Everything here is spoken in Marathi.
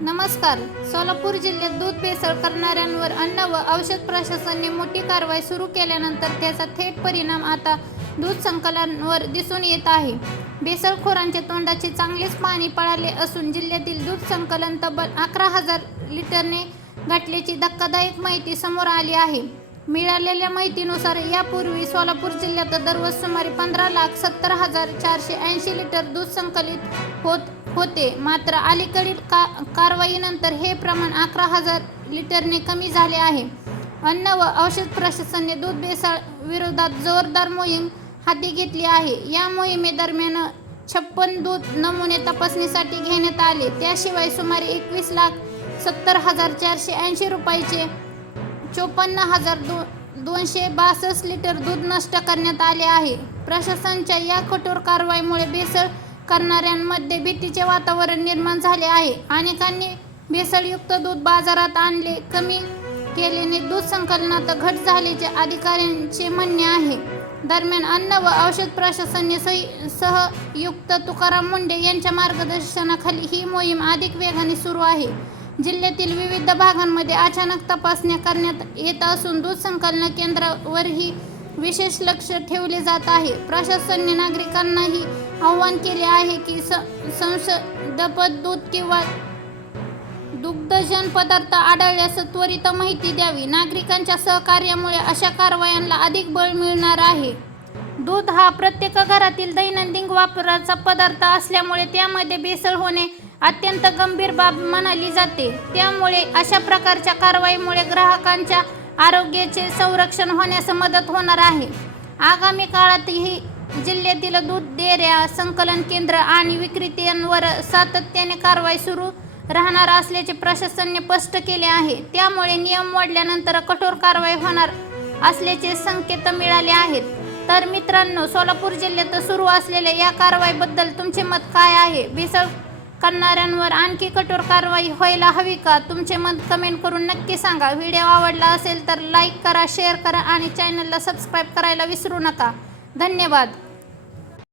नमस्कार. सोलापूर जिल्ह्यात दूध भेसळ करणाऱ्यांवर अन्न व औषध प्रशासनाने मोठी कारवाई सुरू केल्यानंतर त्याचा थेट परिणाम आता दूध संकलनावर दिसून येत आहे. भेसळखोरांच्या तोंडाचे चांगलेच पाणी पळाले असून जिल्ह्यातील दूध संकलन तब्बल 11,000 लिटरने घटल्याची धक्कादायक माहिती समोर आली आहे. मिळालेल्या माहितीनुसार यापूर्वी सोलापूर जिल्ह्यात दररोज सुमारे 15,70,480 लिटर दूध संकलित होते. मात्र अलीकडील कारवाईनंतर हे प्रमाण 11,000 लिटरने कमी झाले आहे. अन्न व औषध प्रशासनाने दूध भेसळ विरोधात जोरदार मोहीम हाती घेतली आहे. या मोहिमेदरम्यान 56 दूध नमुने तपासणीसाठी घेण्यात आले. त्याशिवाय सुमारे 21,70,480 रुपयाचे 54,262 लिटर दूध नष्ट करण्यात आले आहे. प्रशासनाच्या या कठोर कारवाईमुळे भेसळ करणाऱ्यांमध्ये भीतीचे वातावरण निर्माण झाले आहे. अनेकांनी भेसळयुक्त दूध बाजारात आणले कमी केल्याने दूध संकलनात घट झाल्याचे अधिकाऱ्यांचे म्हणणे आहे. दरम्यान अन्न व औषध प्रशासनाने सहयुक्त तुकाराम मुंढे यांच्या मार्गदर्शनाखाली ही मोहीम अधिक वेगाने सुरू आहे. जिल्ह्यातील विविध भागांमध्ये अचानक तपासण्या करण्यात येत असून दूध संकलन केंद्रावरही विशेष लक्ष ठेवले जात आहे. प्रशासनाने नागरिकांनाही आवाहन केले आहे की संशयास्पद दूध किंवा दुग्धजन्य पदार्थ आढळल्यास त्वरित माहिती द्यावी. नागरिकांच्या सहकार्यामुळे अशा कारवायांना अधिक बळ मिळणार आहे. दूध हा प्रत्येक घरातील दैनंदिन वापराचा पदार्थ असल्यामुळे त्यामध्ये भेसळ होणे अत्यंत गंभीर बाब मानली जाते. त्यामुळे अशा प्रकारच्या कारवाईमुळे ग्राहकांच्या आरोग्याचे संरक्षण होण्यास मदत होणार आहे. आगामी काळातही जिल्ह्यातील दूध डेअऱ्या, संकलन केंद्र आणि विक्रेत्यांवर सातत्याने कारवाई सुरू राहणार असल्याचे प्रशासनाने स्पष्ट केले आहे. त्यामुळे नियम मोडल्यानंतर कठोर कारवाई होणार असल्याचे संकेत मिळाले आहेत. तर मित्रांनो, सोलापूर जिल्ह्यात सुरू असलेल्या या कारवाईबद्दल तुमचे मत काय आहे? भेसळ करणाऱ्यांवर आणखी कठोर कारवाई व्हायला हवी का? तुमचे मत कमेंट करून नक्की सांगा. व्हिडिओ आवडला असेल तर लाईक करा, शेअर करा आणि चॅनलला सबस्क्राईब करायला विसरू नका. धन्यवाद.